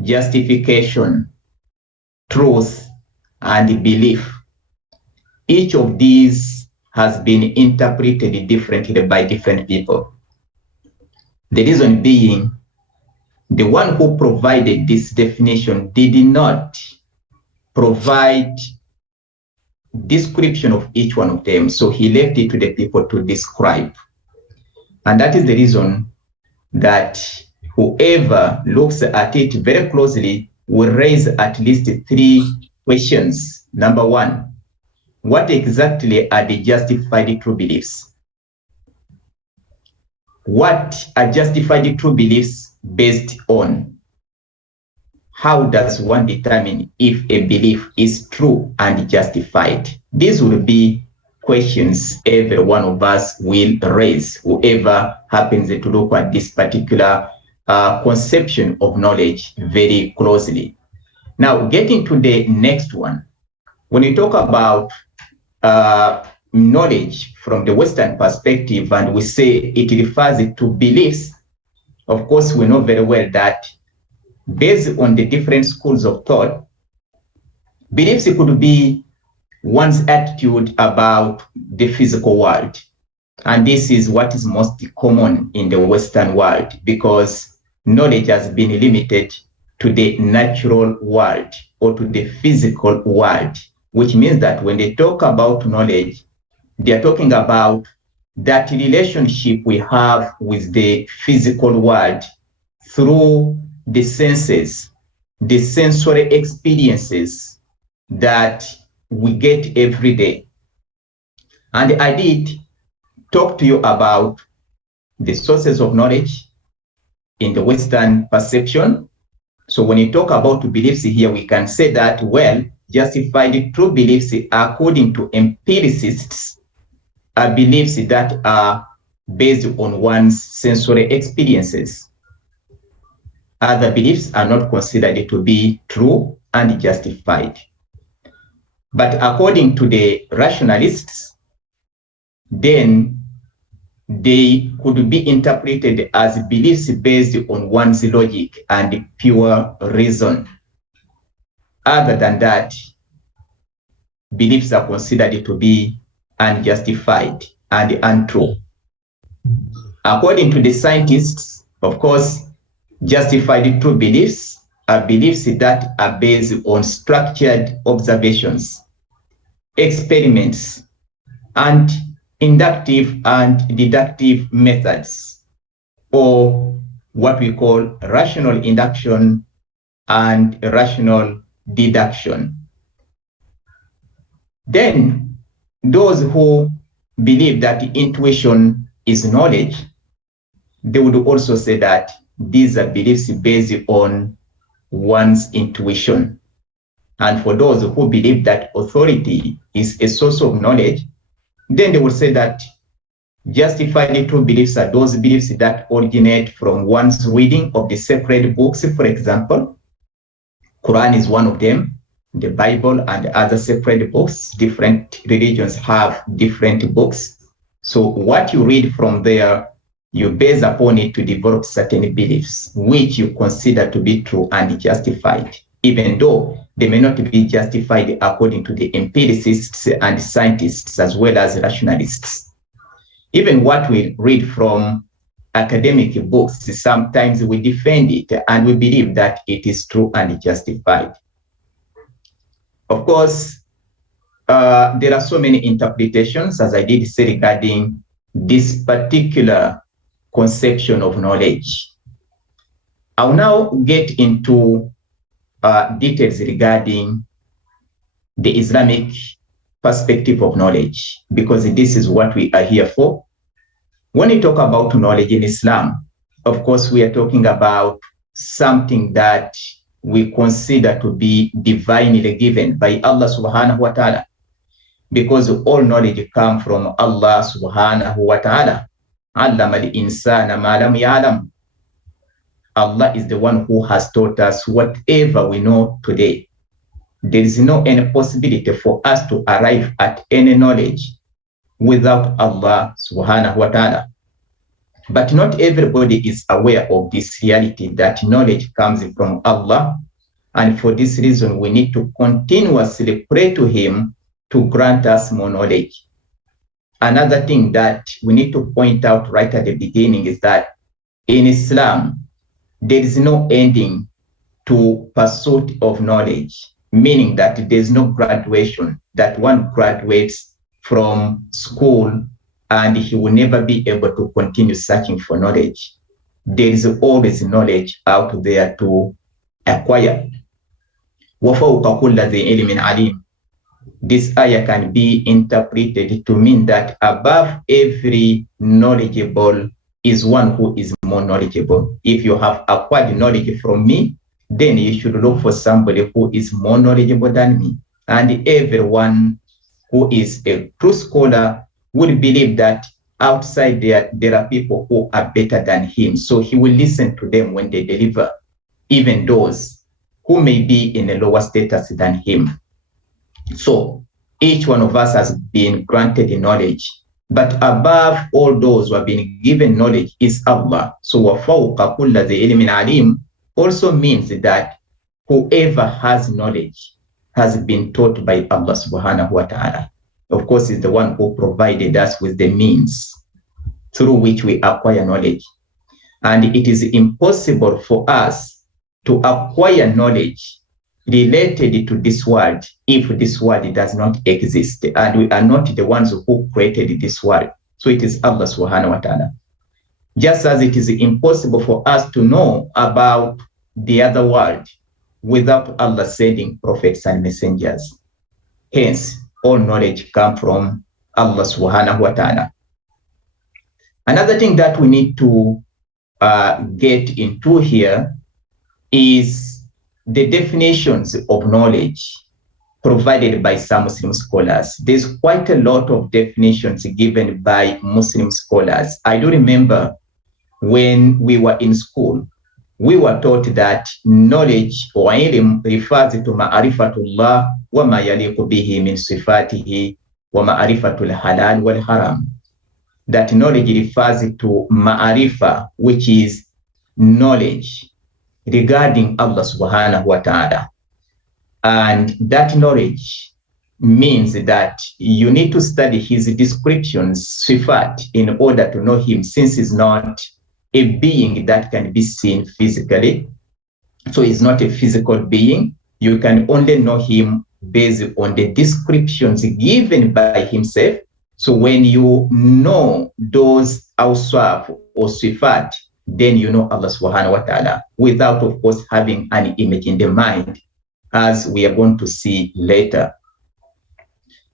justification, truth, and belief. Each of these has been interpreted differently by different people. The reason being, the one who provided this definition did not provide description of each one of them, so he left it to the people to describe. And that is the reason that whoever looks at it very closely will raise at least 3 questions. Number 1, what exactly are the justified true beliefs? What are justified true beliefs based on? How does one determine if a belief is true and justified? These will be questions every one of us will raise, whoever happens to look at this particular conception of knowledge very closely. Now, getting to the next one, when you talk about knowledge from the Western perspective, and we say it refers to beliefs, of course, we know very well that based on the different schools of thought, beliefs could be one's attitude about the physical world. And this is what is most common in the Western world, because knowledge has been limited to the natural world or to the physical world, which means that when they talk about knowledge, they are talking about that relationship we have with the physical world through the senses, the sensory experiences that we get every day. And I did talk to you about the sources of knowledge in the Western perception. So when you talk about beliefs here, we can say that, well, justified true beliefs according to empiricists are beliefs that are based on one's sensory experiences. Other beliefs are not considered to be true and justified. But according to the rationalists, then they could be interpreted as beliefs based on one's logic and pure reason. Other than that, beliefs are considered to be unjustified and untrue. According to the scientists, of course, justified true beliefs are beliefs that are based on structured observations, experiments, and inductive and deductive methods, or what we call rational induction and rational deduction. Then those who believe that intuition is knowledge, they would also say that these are beliefs based on one's intuition. And for those who believe that authority is a source of knowledge, then they will say that justified true beliefs are those beliefs that originate from one's reading of the sacred books. For example, Quran is one of them, the Bible and other sacred books. Different religions have different books. So what you read from there, you base upon it to develop certain beliefs, which you consider to be true and justified, even though they may not be justified according to the empiricists and scientists, as well as rationalists. Even what we read from academic books, sometimes we defend it and we believe that it is true and justified. Of course, there are so many interpretations, as I did say, regarding this particular conception of knowledge. I'll now get into details regarding the Islamic perspective of knowledge, because this is what we are here for. When we talk about knowledge in Islam, of course, we are talking about something that we consider to be divinely given by Allah subhanahu wa ta'ala, because all knowledge comes from Allah subhanahu wa ta'ala. Allama al-insana ma lam ya'lam. Allah is the one who has taught us whatever we know today. There is no any possibility for us to arrive at any knowledge without Allah subhanahu wa ta'ala. But not everybody is aware of this reality that knowledge comes from Allah. And for this reason, we need to continuously pray to him to grant us more knowledge. Another thing that we need to point out right at the beginning is that in Islam, there is no ending to pursuit of knowledge, meaning that there's no graduation, that one graduates from school and he will never be able to continue searching for knowledge. There is always knowledge out there to acquire. وَفَوْقَ كُلَّ ذِي عِلْمٍ عَلِيمٍ. This ayah can be interpreted to mean that above every knowledgeable is one who is more knowledgeable. If you have acquired knowledge from me, then you should look for somebody who is more knowledgeable than me. And everyone who is a true scholar would believe that outside there are people who are better than him. So he will listen to them when they deliver, even those who may be in a lower status than him. So each one of us has been granted knowledge, but above all those who have been given knowledge is Allah. So وَفَوْقَ كُلَّ ذِي عِلْمٍ عَلِيمٍ also means that whoever has knowledge has been taught by Allah subhanahu wa ta'ala. Of course, is the one who provided us with the means through which we acquire knowledge. And it is impossible for us to acquire knowledge related to this world if this world does not exist. And we are not the ones who created this world. So it is Allah subhanahu wa ta'ala. Just as it is impossible for us to know about the other world without Allah sending prophets and messengers. Hence, all knowledge comes from Allah subhanahu wa ta'ala. Another thing that we need to get into here is the definitions of knowledge provided by some Muslim scholars. There's quite a lot of definitions given by Muslim scholars. I do remember when we were in school, we were taught that knowledge or ilm refers to ma'rifatullah wa ma yaliqu bihi min sifatihi wa ma'rifatul halal wal haram. That knowledge refers to ma'rifa, which is knowledge regarding Allah subhanahu wa ta'ala. And that knowledge means that you need to study his descriptions, sifat, in order to know him, since he's not a being that can be seen physically. So he's not a physical being. You can only know him based on the descriptions given by himself. So when you know those awsaf or sifat, then you know Allah subhanahu wa ta'ala without, of course, having an image in the mind, as we are going to see later.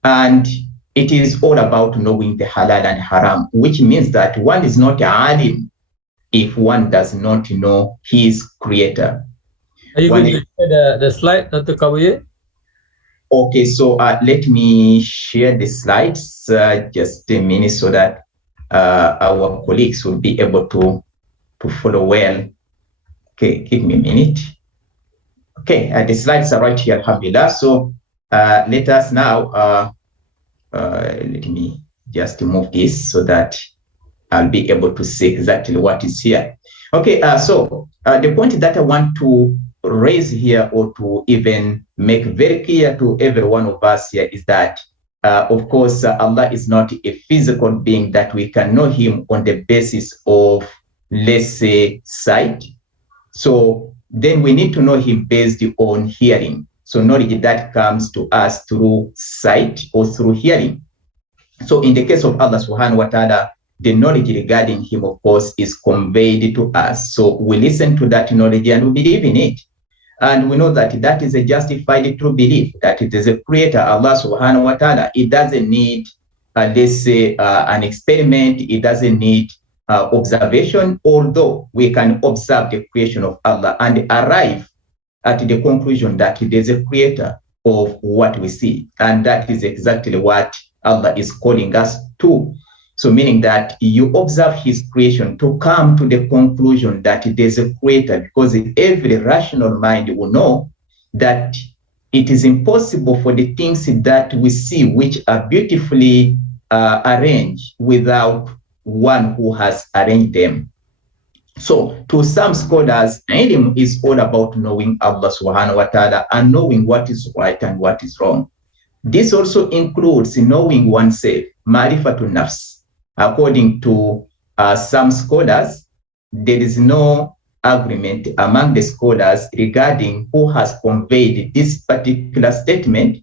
And it is all about knowing the halal and haram, which means that one is not alim if one does not know his creator. Are you going to share the slide, Dr. Kabuye? Okay, so let me share the slides just a minute so that our colleagues will be able to follow well. Okay, give me a minute. Okay, the slides are right here, alhamdulillah. So let us now, let me just move this so that I'll be able to see exactly what is here. Okay, so the point that I want to raise here, or to even make very clear to every one of us here, is that, of course, Allah is not a physical being that we can know him on the basis of, let's say, sight. So then we need to know him based on hearing. So knowledge that comes to us through sight or through hearing. So in the case of Allah subhanahu wa ta'ala, the knowledge regarding him, of course, is conveyed to us. So we listen to that knowledge and we believe in it. And we know that that is a justified true belief, that it is a creator, Allah subhanahu wa ta'ala. It doesn't need, let's say, an experiment. It doesn't need observation, although we can observe the creation of Allah and arrive at the conclusion that there's a creator of what we see. And that is exactly what Allah is calling us to. So meaning that you observe his creation to come to the conclusion that there's a creator, because every rational mind will know that it is impossible for the things that we see, which are beautifully arranged, without one who has arranged them. So to some scholars, ilm is all about knowing Allah subhanahu wa ta'ala and knowing what is right and what is wrong. This also includes knowing oneself, marifatun nafs. According to some scholars, there is no agreement among the scholars regarding who has conveyed this particular statement.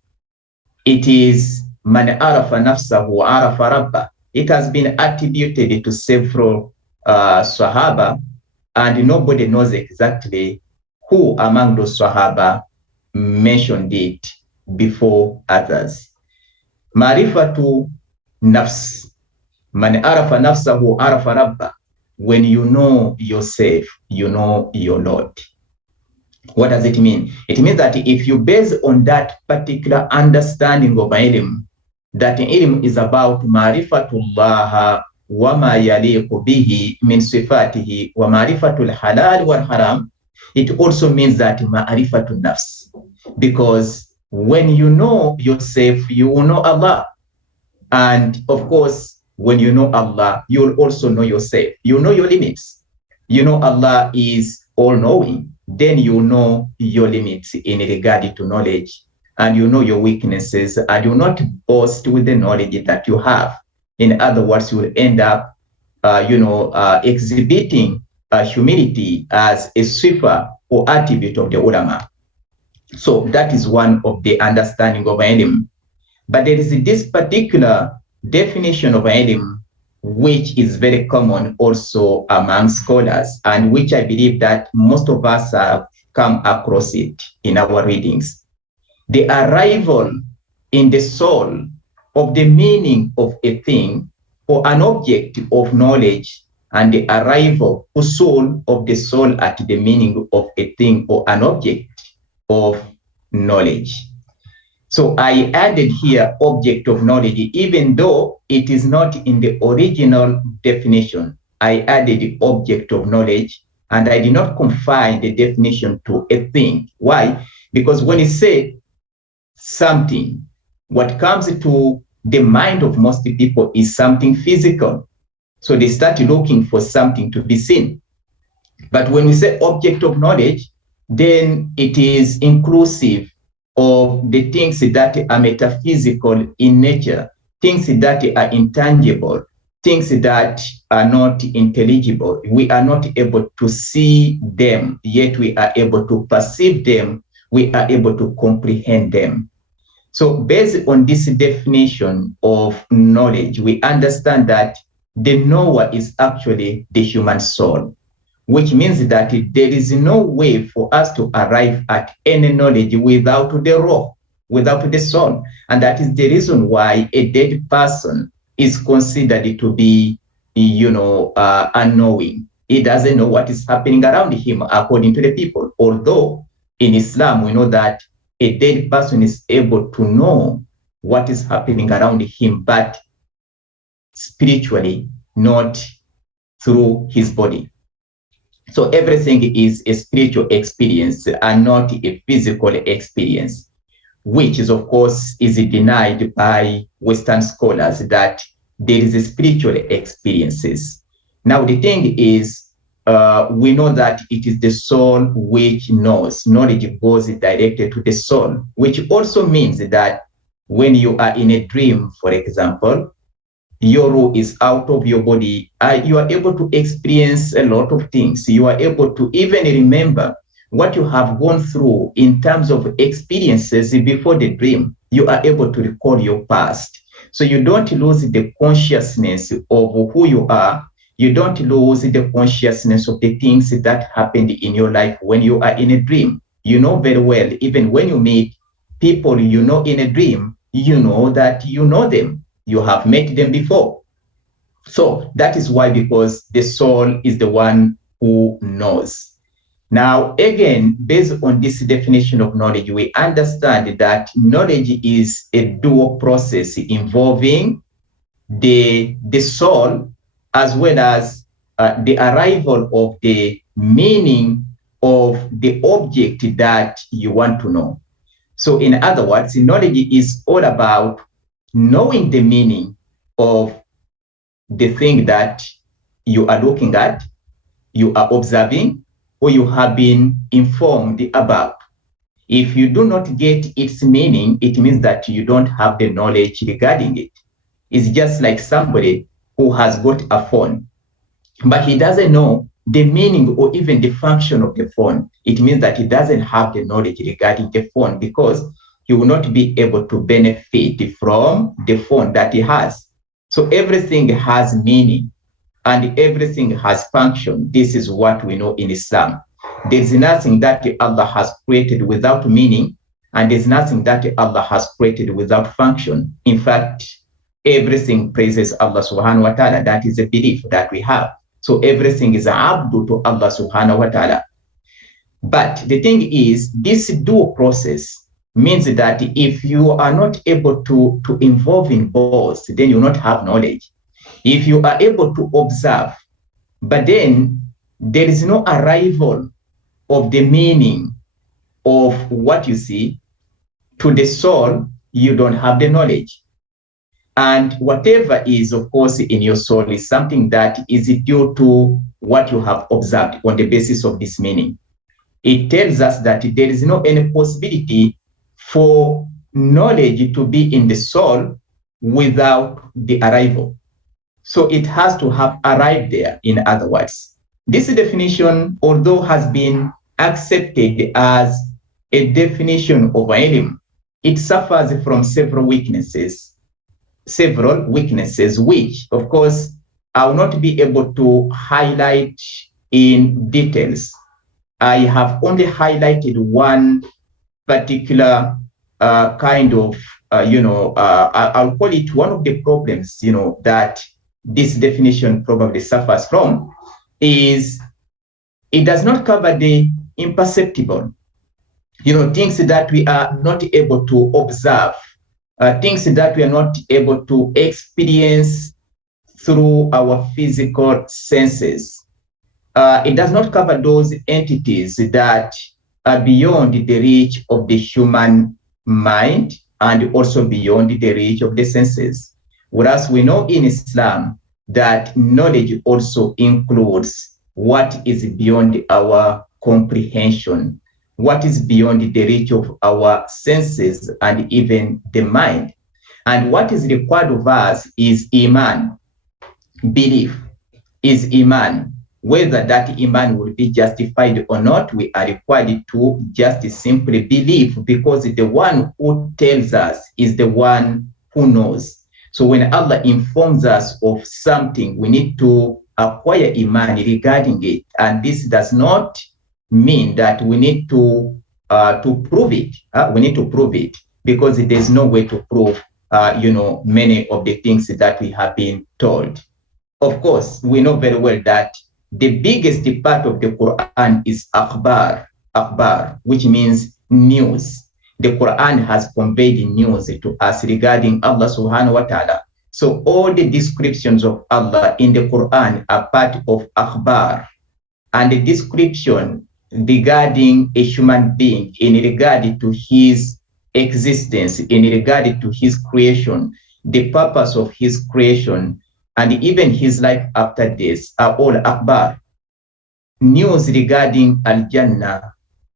It is man arafa nafsahu arafa rabba. It has been attributed to several Sahaba, and nobody knows exactly who among those Sahaba mentioned it before others. Marifatu nafs. Man arafa nafsahu arafa rabba. When you know yourself, you know your Lord. What does it mean? It means that if you base on that particular understanding of ilm, that ilm is about marifatullah wa ma yaliqu bihi min sifatihi wa marifatul halal wal haram, it also means that ma'rifatun nafs. Because when you know yourself, you will know Allah. And of course, when you know Allah, you will also know yourself. You know your limits. You know Allah is all-knowing. Then you know your limits in regard to knowledge, and you know your weaknesses, and you not boast with the knowledge that you have. In other words, you will end up, exhibiting humility as a sifa or attribute of the ulama. So that is one of the understanding of ilm. But there is this particular definition of ilm which is very common also among scholars, and which I believe that most of us have come across it in our readings. The arrival in the soul of the meaning of a thing or an object of knowledge, and the arrival or soul of the soul at the meaning of a thing or an object of knowledge. So I added here object of knowledge, even though it is not in the original definition. I added the object of knowledge, and I did not confine the definition to a thing. Why? Because when you say something, what comes to the mind of most people is something physical. So they start looking for something to be seen. But when we say object of knowledge, then it is inclusive of the things that are metaphysical in nature, things that are intangible, things that are not intelligible. We are not able to see them, yet we are able to perceive them, we are able to comprehend them. So based on this definition of knowledge, we understand that the knower is actually the human soul, which means that there is no way for us to arrive at any knowledge without the raw, without the soul. And that is the reason why a dead person is considered to be, unknowing. He doesn't know what is happening around him, according to the people. Although in Islam, we know that a dead person is able to know what is happening around him, but spiritually, not through his body. So everything is a spiritual experience and not a physical experience, which is, of course, is denied by Western scholars that there is a spiritual experiences. Now, the thing is, we know that it is the soul which knows. Knowledge goes directed to the soul, which also means that when you are in a dream, for example, your ruh is out of your body, you are able to experience a lot of things. You are able to even remember what you have gone through in terms of experiences before the dream. You are able to recall your past. So you don't lose the consciousness of who you are. You don't lose the consciousness of the things that happened in your life when you are in a dream. You know very well, even when you meet people you know in a dream, you know that you know them. You have met them before. So that is why, because the soul is the one who knows. Now, again, based on this definition of knowledge, we understand that knowledge is a dual process involving the soul as well as the arrival of the meaning of the object that you want to know. So in other words, knowledge is all about knowing the meaning of the thing that you are looking at, you are observing, or you have been informed about. If you do not get its meaning, it means that you don't have the knowledge regarding it. It's just like somebody who has got a phone, but he doesn't know the meaning or even the function of the phone. It means that he doesn't have the knowledge regarding the phone, because he will not be able to benefit from the phone that he has. So everything has meaning and everything has function. This is what we know in Islam. There's nothing that Allah has created without meaning, and there's nothing that Allah has created without function. In fact, everything praises Allah subhanahu wa ta'ala. That is a belief that we have. So everything is abdu to Allah subhanahu wa ta'ala. But the thing is, this due process means that if you are not able to involve in both, then you not have knowledge. If you are able to observe, but then there is no arrival of the meaning of what you see to the soul, you don't have the knowledge. And whatever is, of course, in your soul is something that is due to what you have observed on the basis of this meaning. It tells us that there is no any possibility for knowledge to be in the soul without the arrival. So it has to have arrived there, in other words. This definition, although has been accepted as a definition of ilm, it suffers from several weaknesses, which, of course, I will not be able to highlight in details. I have only highlighted one particular kind of, I'll call it one of the problems, that this definition probably suffers from, is it does not cover the imperceptible, things that we are not able to observe, things that we are not able to experience through our physical senses. It does not cover those entities that are beyond the reach of the human mind and also beyond the reach of the senses. Whereas we know in Islam that knowledge also includes what is beyond our comprehension, what is beyond the reach of our senses and even the mind. And what is required of us is iman, belief, is iman. Whether that iman will be justified or not, we are required to just simply believe, because the one who tells us is the one who knows. So when Allah informs us of something, we need to acquire iman regarding it. And this does not mean that we need to prove it. We need to prove it, because there's no way to prove, many of the things that we have been told. Of course, we know very well that the biggest part of the Quran is akhbar, which means news. The Quran has conveyed news to us regarding Allah subhanahu wa ta'ala. So all the descriptions of Allah in the Quran are part of akhbar. And the description regarding a human being in regard to his existence, in regard to his creation, the purpose of his creation, and even his life after this are all akhbar. News regarding al-Jannah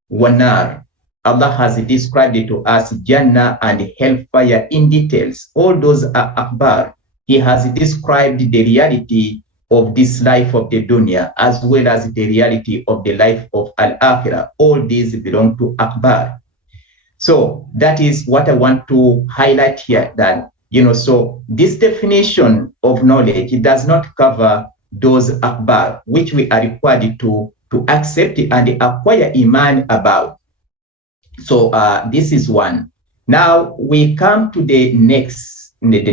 wa nar. Allah has described it to us, Jannah and hellfire, in details. All those are akhbar. He has described the reality of this life of the dunya, as well as the reality of the life of al-akhirah. All these belong to akhbar. So that is what I want to highlight here, that so this definition of knowledge, it does not cover those akhbar which we are required to accept and acquire iman about. So this is one. Now we come to the next. There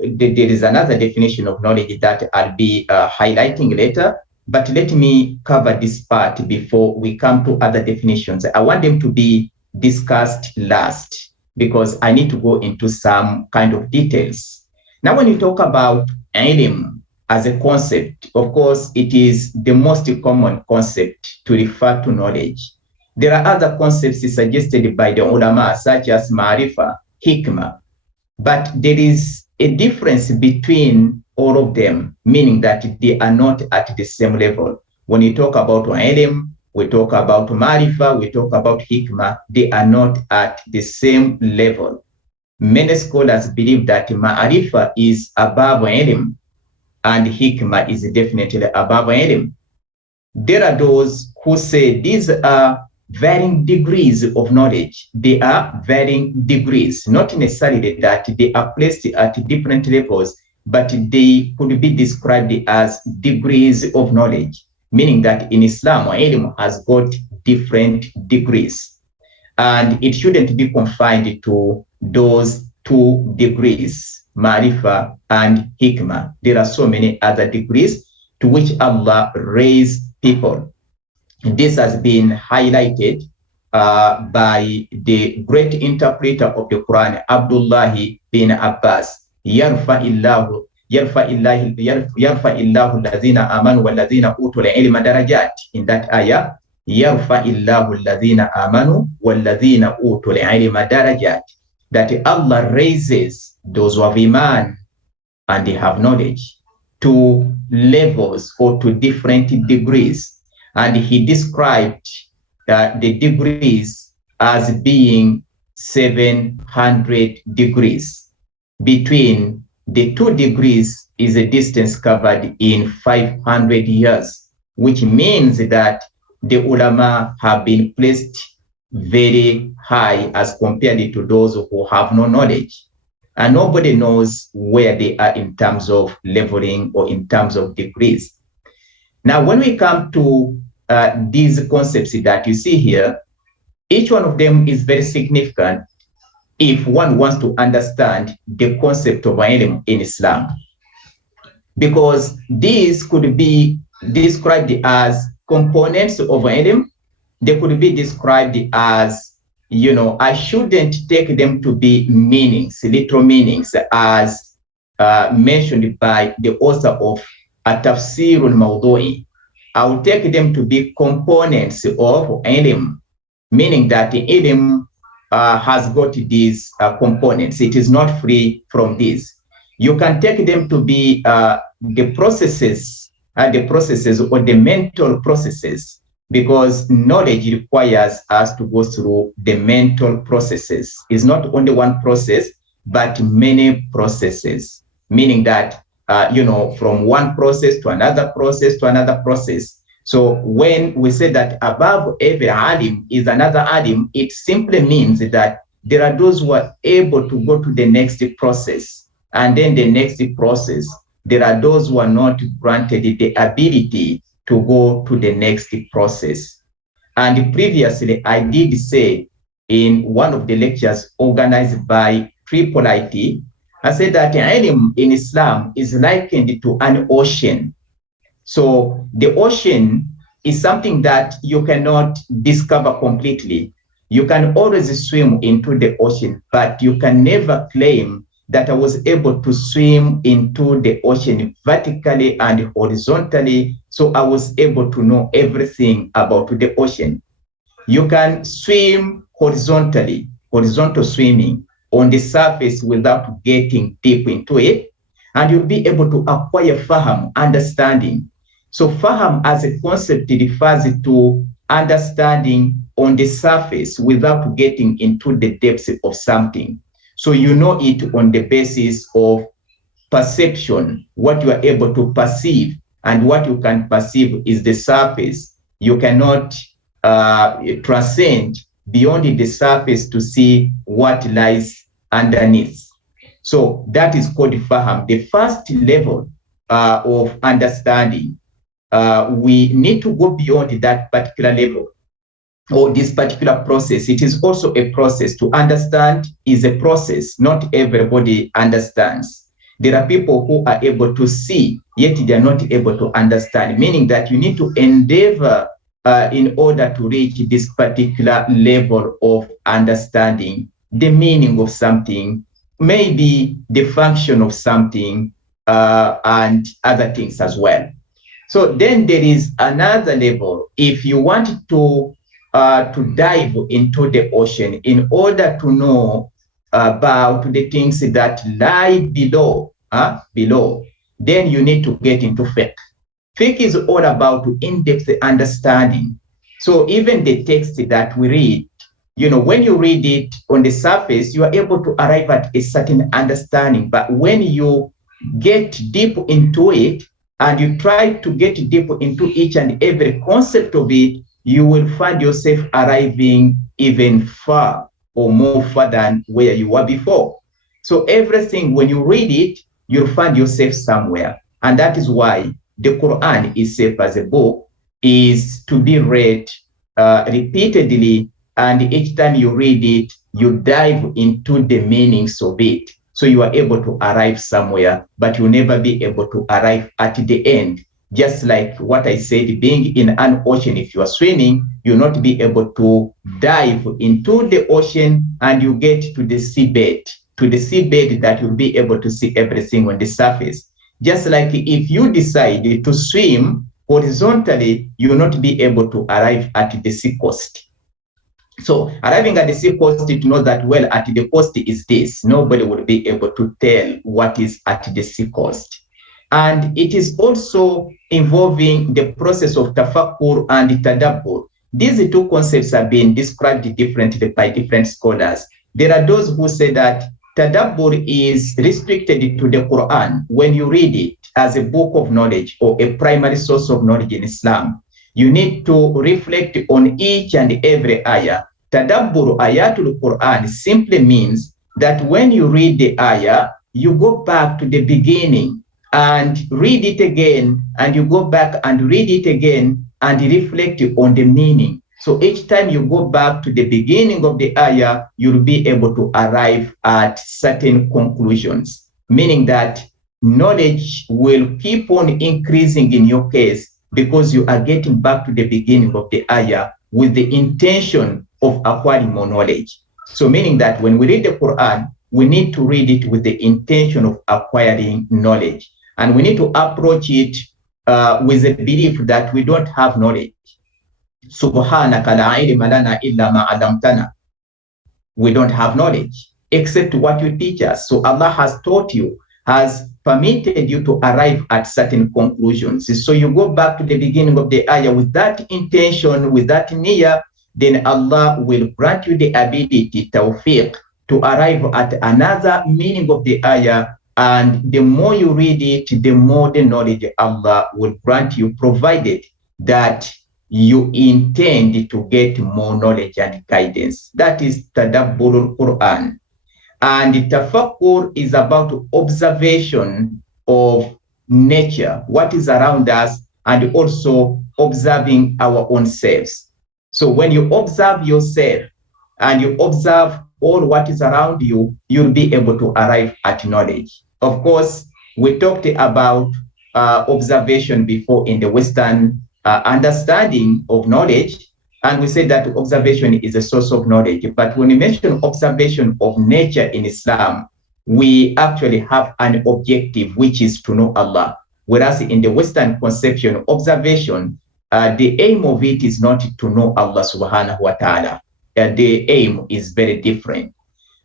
is another definition of knowledge that I'll be highlighting later. But let me cover this part before we come to other definitions. I want them to be discussed last, because I need to go into some kind of details. Now, when you talk about ilm as a concept, of course, it is the most common concept to refer to knowledge. There are other concepts suggested by the ulama, such as marifa, hikmah, but there is a difference between all of them, meaning that they are not at the same level. When you talk about ilm, we talk about marifa, we talk about hikmah, they are not at the same level. Many scholars believe that marifa is above ilm and hikmah is definitely above ilm. There are those who say these are varying degrees of knowledge. They are varying degrees, not necessarily that they are placed at different levels, but they could be described as degrees of knowledge, meaning that in Islam, ilm has got different degrees. And it shouldn't be confined to those two degrees, marifa and hikmah. There are so many other degrees to which Allah raised people. This has been highlighted by the great interpreter of the Quran, Abdullah bin Abbas. Yarfa illahu allazina amanu wallazina utul ilma darajat. In that ayah, yarfa illahu allazina amanu wallazina utul ilma darajat. That Allah raises those who have iman and they have knowledge to levels or to different degrees. And he described the degrees as being 700 degrees. Between the 2 degrees is a distance covered in 500 years, which means that the ulama have been placed very high as compared to those who have no knowledge. And nobody knows where they are in terms of leveling or in terms of degrees. Now, when we come to these concepts that you see here, each one of them is very significant if one wants to understand the concept of ilm in Islam. Because these could be described as components of ilm. They could be described as, I shouldn't take them to be meanings, literal meanings, as mentioned by the author of Tafsir al-Mawdu'i. I will take them to be components of ilm, meaning that the ilm has got these components. It is not free from these. You can take them to be the processes or the mental processes, because knowledge requires us to go through the mental processes. It's not only one process, but many processes, meaning that, from one process to another process to another process. So when we say that above every alim is another alim, it simply means that there are those who are able to go to the next process, and then the next process. There are those who are not granted the ability to go to the next process. And previously, I did say in one of the lectures organized by IIIT, I said that ilm in Islam is likened to an ocean. So the ocean is something that you cannot discover completely. You can always swim into the ocean, but you can never claim that I was able to swim into the ocean vertically and horizontally, so I was able to know everything about the ocean. You can swim horizontally, horizontal swimming on the surface without getting deep into it, and you'll be able to acquire faham, understanding. So faham as a concept refers to understanding on the surface without getting into the depths of something. So you know it on the basis of perception, what you are able to perceive, and what you can perceive is the surface. You cannot transcend beyond the surface to see what lies underneath. So that is called faham, the first level of understanding. We need to go beyond that particular level or this particular process. It is also a process. To understand is a process. Not everybody understands. There are people who are able to see, yet they are not able to understand, meaning that you need to endeavor in order to reach this particular level of understanding the meaning of something, maybe the function of something, and other things as well. So then there is another level. If you want to dive into the ocean in order to know about the things that lie below, then you need to get into fiqh. Fiqh is all about in-depth understanding. So even the text that we read, when you read it on the surface, you are able to arrive at a certain understanding. But when you get deep into it and you try to get deep into each and every concept of it, you will find yourself arriving even far or more far than where you were before. So everything, when you read it, you'll find yourself somewhere. And that is why the Quran itself as a book is to be read repeatedly, and each time you read it, you dive into the meanings of it. So you are able to arrive somewhere, but you'll never be able to arrive at the end. Just like what I said, being in an ocean, if you are swimming, you'll not be able to dive into the ocean and you get to the seabed, that you'll be able to see everything on the surface. Just like if you decide to swim horizontally, you will not be able to arrive at the sea coast. So arriving at the sea coast, to know that, well, at the coast is this. Nobody would be able to tell what is at the sea coast. And it is also involving the process of tafakkur and tadabbur. These two concepts have been described differently by different scholars. There are those who say that tadabbur is restricted to the Quran. When you read it as a book of knowledge or a primary source of knowledge in Islam, you need to reflect on each and every ayah. Tadabbur ayatul Quran simply means that when you read the ayah, you go back to the beginning and read it again, and you go back and read it again and reflect on the meaning. So each time you go back to the beginning of the ayah, you'll be able to arrive at certain conclusions, meaning that knowledge will keep on increasing in your case because you are getting back to the beginning of the ayah with the intention of acquiring more knowledge. So meaning that when we read the Quran, we need to read it with the intention of acquiring knowledge. And we need to approach it with a belief that we don't have knowledge. Subhanaka la ilma lana illa ma 'allamtana. We don't have knowledge except what you teach us. So Allah has taught you, has permitted you to arrive at certain conclusions. So you go back to the beginning of the ayah with that intention, with that niyyah, then Allah will grant you the ability, tawfiq, to arrive at another meaning of the ayah. And the more you read it, the more the knowledge Allah will grant you, provided that you intend to get more knowledge and guidance. That is Tadabburul Quran. And Tafakkur is about observation of nature, what is around us, and also observing our own selves. So when you observe yourself and you observe all what is around you, you'll be able to arrive at knowledge. Of course, we talked about observation before in the Western understanding of knowledge, and we said that observation is a source of knowledge. But when we mention observation of nature in Islam, we actually have an objective, which is to know Allah. Whereas in the Western conception, observation, the aim of it is not to know Allah subhanahu wa ta'ala. The aim is very different.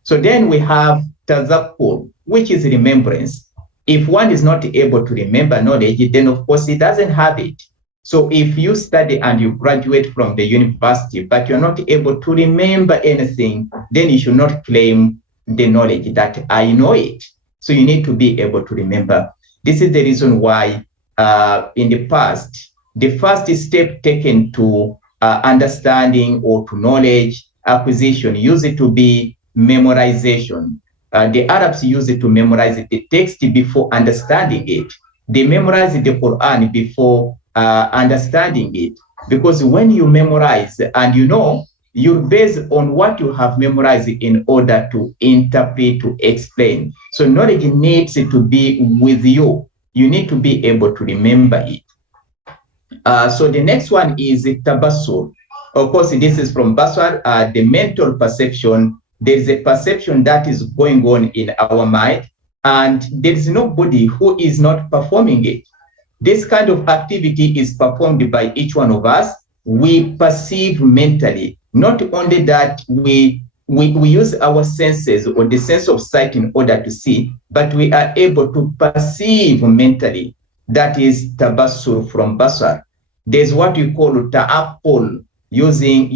So then we have tazakkur, which is remembrance. If one is not able to remember knowledge, then of course he doesn't have it. So if you study and you graduate from the university, but you're not able to remember anything, then you should not claim the knowledge that I know it. So you need to be able to remember. This is the reason why in the past, the first step taken to understanding or to knowledge acquisition used to be memorization. The Arabs used it to memorize the text before understanding it. They memorize the Quran before understanding it, because when you memorize and you know, you're based on what you have memorized in order to interpret, to explain. So knowledge needs to be with you. You need to be able to remember it. So the next one is Tabasu. Of course, this is from Baswar, the mental perception. There is a perception that is going on in our mind, and there is nobody who is not performing it. This kind of activity is performed by each one of us. We perceive mentally. Not only that, we we use our senses or the sense of sight in order to see, but we are able to perceive mentally. That is Tabasu from Basar. There's what we call Ta'akul, using,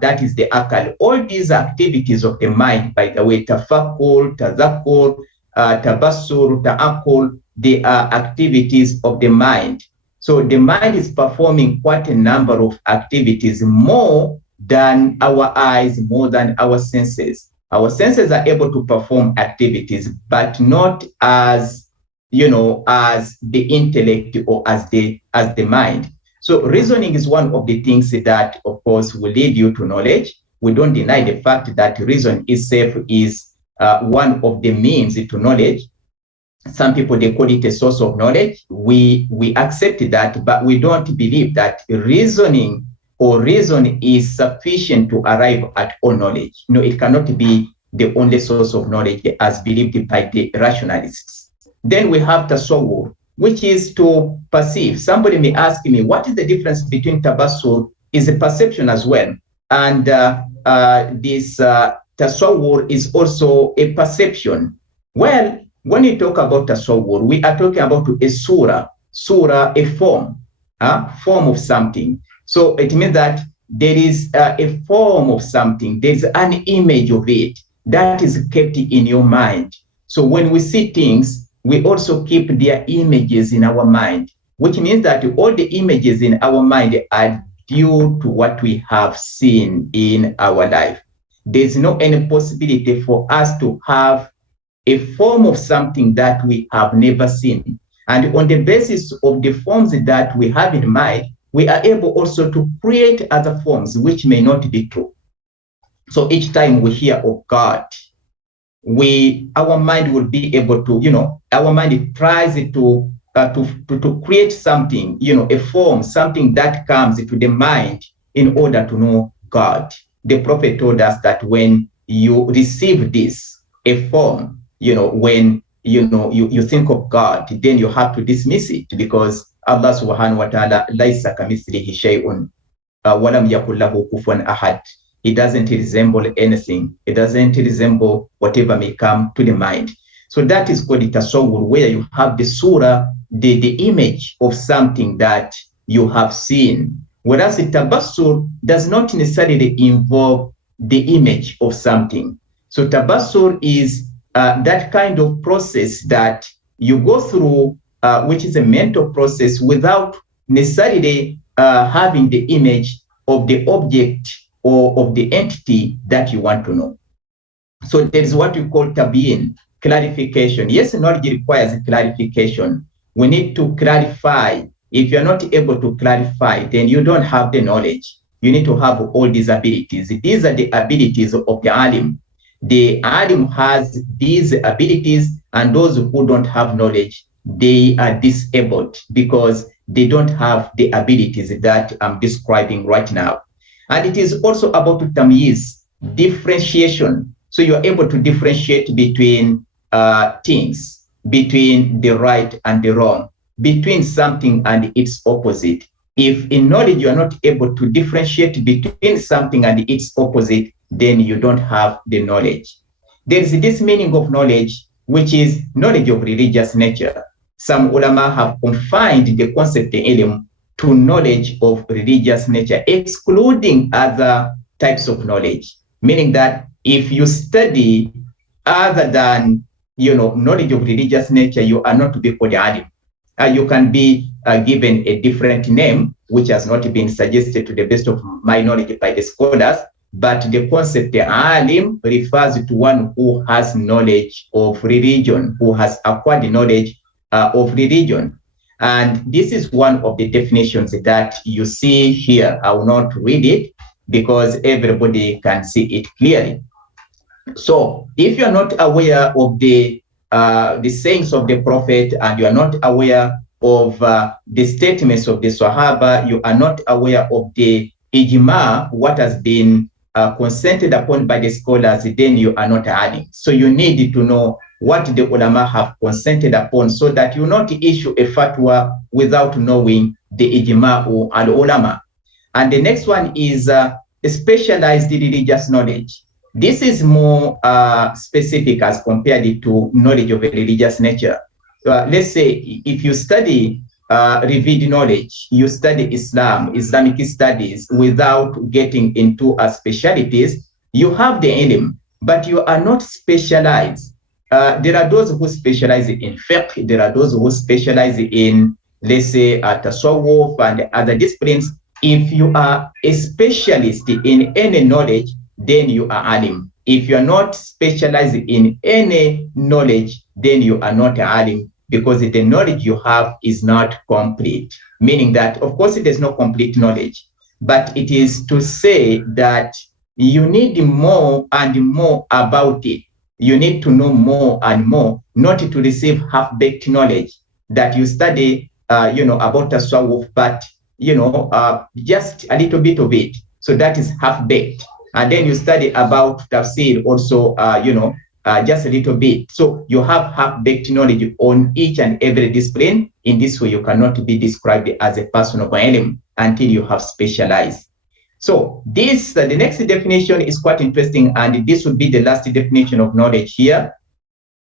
that is the akal. All these activities of the mind, by the way, Tafakul, Tazakur, Tabasur, Ta'akul, they are activities of the mind. So the mind is performing quite a number of activities, more than our eyes, more than our senses. Our senses are able to perform activities, but not as, as the intellect or as the mind. So reasoning is one of the things that, of course, will lead you to knowledge. We don't deny the fact that reason itself is one of the means to knowledge. Some people, they call it a source of knowledge. We accept that, but we don't believe that reasoning or reason is sufficient to arrive at all knowledge. No, it cannot be the only source of knowledge as believed by the rationalists. Then we have tasawwur, which is to perceive. Somebody may ask me, what is the difference between tabassur? Is a perception as well. And this tasawwur is also a perception. Well, when we talk about tasawwur, we are talking about a surah, a form of something. So it means that there is a form of something, there's an image of it that is kept in your mind. So when we see things, we also keep their images in our mind, which means that all the images in our mind are due to what we have seen in our life. There's no any possibility for us to have a form of something that we have never seen. And on the basis of the forms that we have in mind, we are able also to create other forms which may not be true. So each time we hear of God, our mind will be able to, our mind tries to create something, a form, something that comes to the mind in order to know God. The Prophet told us that when you receive this, a form, when you think of God, then you have to dismiss it, because Allah subhanahu wa ta'ala laysa kamithlihi shay'un wa lam yakul lahu kufuwan ahad. It doesn't resemble anything. It doesn't resemble whatever may come to the mind. So that is called tasawwur, where you have the surah, the image of something that you have seen. Whereas the tabassur does not necessarily involve the image of something. So tabassur is that kind of process that you go through, which is a mental process without necessarily having the image of the object or of the entity that you want to know. So there is what we call tabiin, clarification. Yes, knowledge requires clarification. We need to clarify. If you're not able to clarify, then you don't have the knowledge. You need to have all these abilities. These are the abilities of the alim. The alim has these abilities, and those who don't have knowledge, they are disabled because they don't have the abilities that I'm describing right now. And it is also about tamyiz, differentiation. So you're able to differentiate between things, between the right and the wrong, between something and its opposite. If in knowledge you are not able to differentiate between something and its opposite, then you don't have the knowledge. There is this meaning of knowledge, which is knowledge of religious nature. Some ulama have confined the concept ilm to knowledge of religious nature, excluding other types of knowledge. Meaning that if you study other than knowledge of religious nature, you are not to be called alim. You can be given a different name, which has not been suggested to the best of my knowledge by the scholars. But the concept alim refers to one who has knowledge of religion, who has acquired knowledge of religion. And this is one of the definitions that you see here. I will not read it because everybody can see it clearly. So if you're not aware of the sayings of the Prophet, and you are not aware of the statements of the Sahaba, you are not aware of the Hikmah, what has been consented upon by the scholars, then you are not alim. So you need to know what the ulama have consented upon, so that you not issue a fatwa without knowing the ijma or al ulama. And the next one is specialized religious knowledge. This is more specific as compared to knowledge of a religious nature. Let's say if you study revealed knowledge, you study Islamic studies without getting into specialties, you have the ilm, but you are not specialized. There are those who specialize in fiqh, there are those who specialize in, let's say, tasawwuf and other disciplines. If you are a specialist in any knowledge, then you are alim. If you are not specialized in any knowledge, then you are not alim, because the knowledge you have is not complete. Meaning that, of course, there's no complete knowledge, but it is to say that you need more and more about it. You need to know more and more, not to receive half-baked knowledge that you study, about tasawwuf, but just a little bit of it. So that is half-baked. And then you study about tafsir also, just a little bit. So you have half-baked knowledge on each and every discipline. In this way, you cannot be described as a person of ilm until you have specialized. So this, the next definition is quite interesting, and this would be the last definition of knowledge here.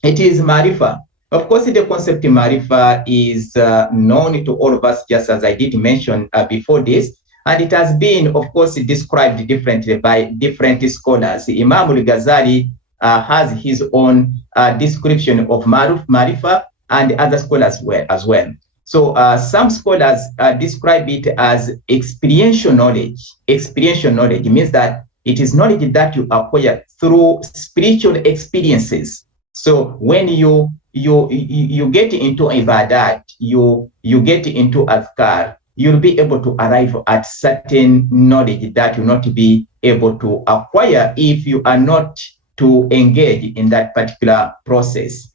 It is marifa. Of course, the concept of marifa is known to all of us, just as I did mention before this. And it has been, of course, described differently by different scholars. Imam al-Ghazali has his own description of marifa, and other scholars as well. So some scholars describe it as experiential knowledge. Experiential knowledge means that it is knowledge that you acquire through spiritual experiences. So when you get into ibadat, you get into azkar, you'll be able to arrive at certain knowledge that you'll not be able to acquire if you are not to engage in that particular process.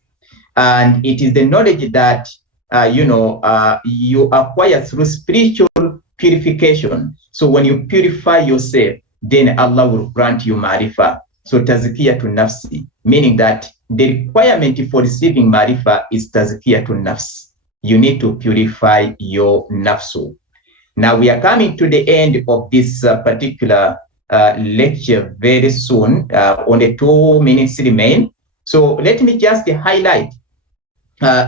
And it is the knowledge that you acquire through spiritual purification. So when you purify yourself, then Allah will grant you marifa. So tazkiyatun nafsi, meaning that the requirement for receiving marifa is tazkiyatun nafs. You need to purify your nafsu. Now we are coming to the end of this particular lecture very soon. Only 2 minutes remain. So let me just highlight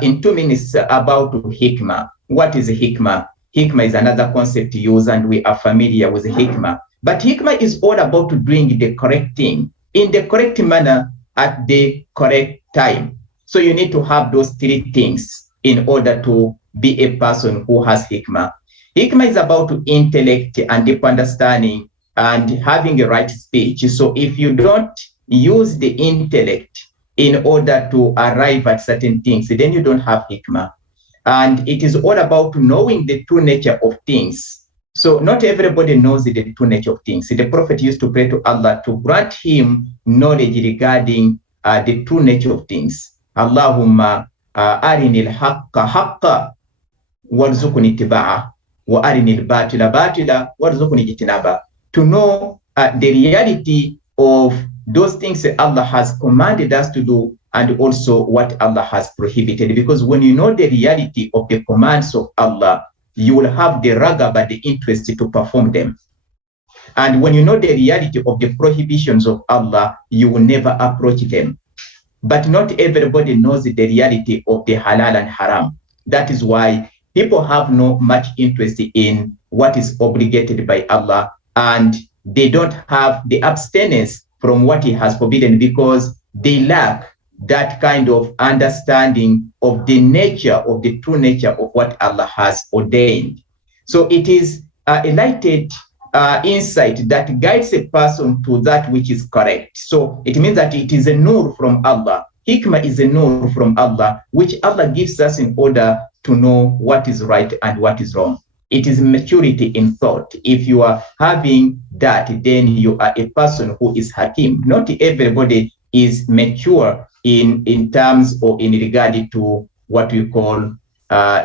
in 2 minutes about hikmah. What is hikmah? Hikmah is another concept used, and we are familiar with hikmah. But hikmah is all about doing the correct thing in the correct manner at the correct time. So you need to have those 3 things in order to be a person who has hikmah. Hikmah is about intellect and deep understanding and having a right speech. So if you don't use the intellect in order to arrive at certain things, then you don't have hikmah. And it is all about knowing the true nature of things. So not everybody knows the true nature of things. The Prophet used to pray to Allah to grant him knowledge regarding the true nature of things. Allahumma arinil haqqa haqqa warzuqni ittiba'a wa arinil batila batila warzuqni ijtinaba. To know the reality of those things that Allah has commanded us to do, and also what Allah has prohibited. Because when you know the reality of the commands of Allah, you will have the ragab and the interest to perform them. And when you know the reality of the prohibitions of Allah, you will never approach them. But not everybody knows the reality of the halal and haram. That is why people have no much interest in what is obligated by Allah, and they don't have the abstinence from what He has forbidden, because they lack that kind of understanding of the nature, of the true nature of what Allah has ordained. So it is a lighted insight that guides a person to that which is correct. So it means that it is a nur from Allah. Hikmah is a nur from Allah, which Allah gives us in order to know what is right and what is wrong. It is maturity in thought. If you are having that, then you are a person who is hakim. Not everybody is mature in terms or in regard to what we call,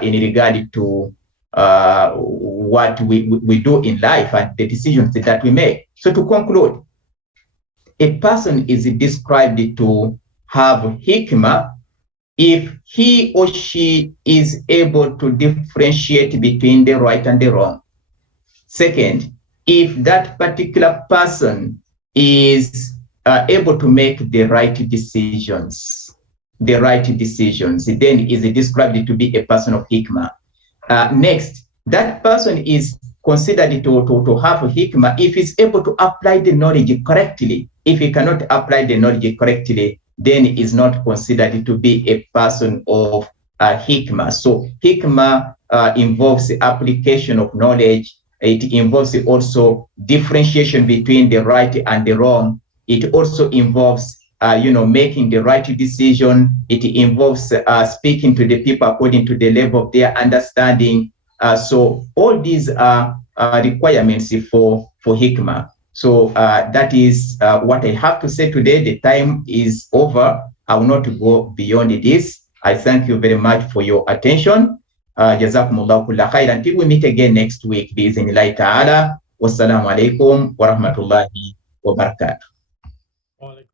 in regard to what we do in life and the decisions that we make. So to conclude, a person is described to have hikmah if he or she is able to differentiate between the right and the wrong. Second, if that particular person is able to make the right decisions, then is described to be a person of hikmah. Next, that person is considered to have hikmah if he's able to apply the knowledge correctly. If he cannot apply the knowledge correctly, then is not considered to be a person of hikmah. So hikmah involves the application of knowledge. It involves also differentiation between the right and the wrong. It also involves making the right decision. It involves speaking to the people according to the level of their understanding. So all these are requirements for hikmah. So that is what I have to say today. The time is over. I will not go beyond this. I thank you very much for your attention. Jazakumullahu kulla khair. Until we meet again next week, bi'iznillahi ta'ala. Wassalamu alaikum wa rahmatullahi wa barakatuh.